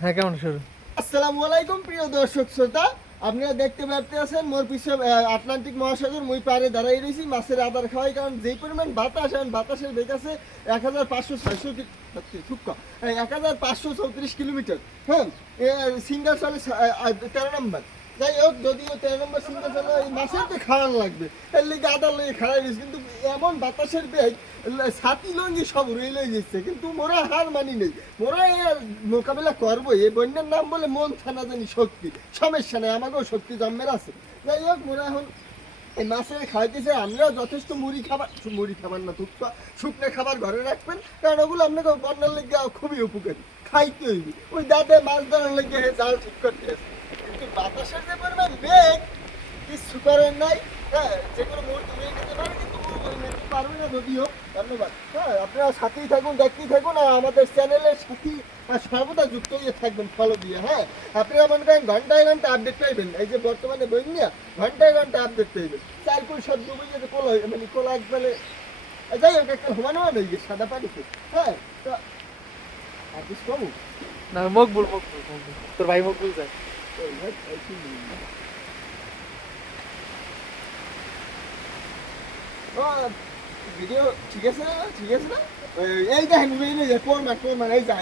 হ্যাঁ কেমন শুরু। আসসালামু আলাইকুম প্রিয় দর্শক শ্রোতা, আপনারা দেখতে পাচ্ছেন মোর পিছনে আটলান্টিক মহাসাগর, মুই পারে দাঁড়াই রয়েছি মাছের আদার খাওয়াই। কারণ যেই পরিমাণ বাতাস, এখন বাতাসের বেগ আছে 1534 কিলোমিটার। হ্যাঁ, সিঙ্গার চলে 13 নম্বর। যাই হোক, যদিও 13 নম্বর সিঙ্গার চলে, এই মাছের তো খাওয়ানো লাগবে, এর লেগে আদার লেগে খাওয়াই রয়েছে। কিন্তু এমন বাতাসের বেগ, ছাতি লঙ্গি সব উড়ে লয়ে যাচ্ছে, কিন্তু মোরা হার মানি নেই। মোরা এর মোকাবেলা করবো। এই বন্যার নাম বলে মন থানা জানি শক্তি, সমস্যা নেই, আমাকেও শক্তি জন্মের আছে। যাই হোক, মোরা এখন এই মাছের খাইতেছে। আমরাও যথেষ্ট মুড়ি খাবার না, শুকনো খাবার ঘরে রাখবেন, কারণ ওগুলো আপনাকে বন্যার লেগে খুবই উপকারী, খাইতে হইবে। ওই দাঁতে মাছ ধরার লেগে জাল ঠিক করতে আছে। কিন্তু বাতাসের যে পরিমাণ বেগ, কিছু করার নাই। হ্যাঁ, যেগুলো মুহূর্তে উড়িয়ে নিতে পারে, কিন্তু নিতে পারবে না যদিও। ধন্যবাদ। হ্যাঁ, আপনারা সাথেই থাকুন, দেখতেই থাকুন, আর আমাদের চ্যানেলের সাথে সর্বদা যুক্ত হয়ে থাকবেন ফলো দিয়ে। হ্যাঁ, আপনারা মনে করেন ঘন্টায় ঘন্টা আপডেট পাইবেন। এই যে বর্তমানে বন্যা, ঘন্টায় ঘন্টা আপডেট পাইবেন। চারকুল সব ডুবে যেতে কোলা একবারে। যাই হোক, একটা হুমানো হয়ে গেছে সাদা পানিতে। হ্যাঁ, তো আর কিছু কমু না, মকবুল তোর ভাই মকবুল যায়। ভিডিও ঠিক আছে না? ঠিক আছে না? এই দেখেন, প্রমাণ এই যা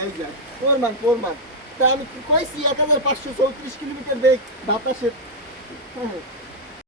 প্রমাণ। তা আমি কইছি 1534 কিলোমিটার বেগ বাতাসের। হ্যাঁ,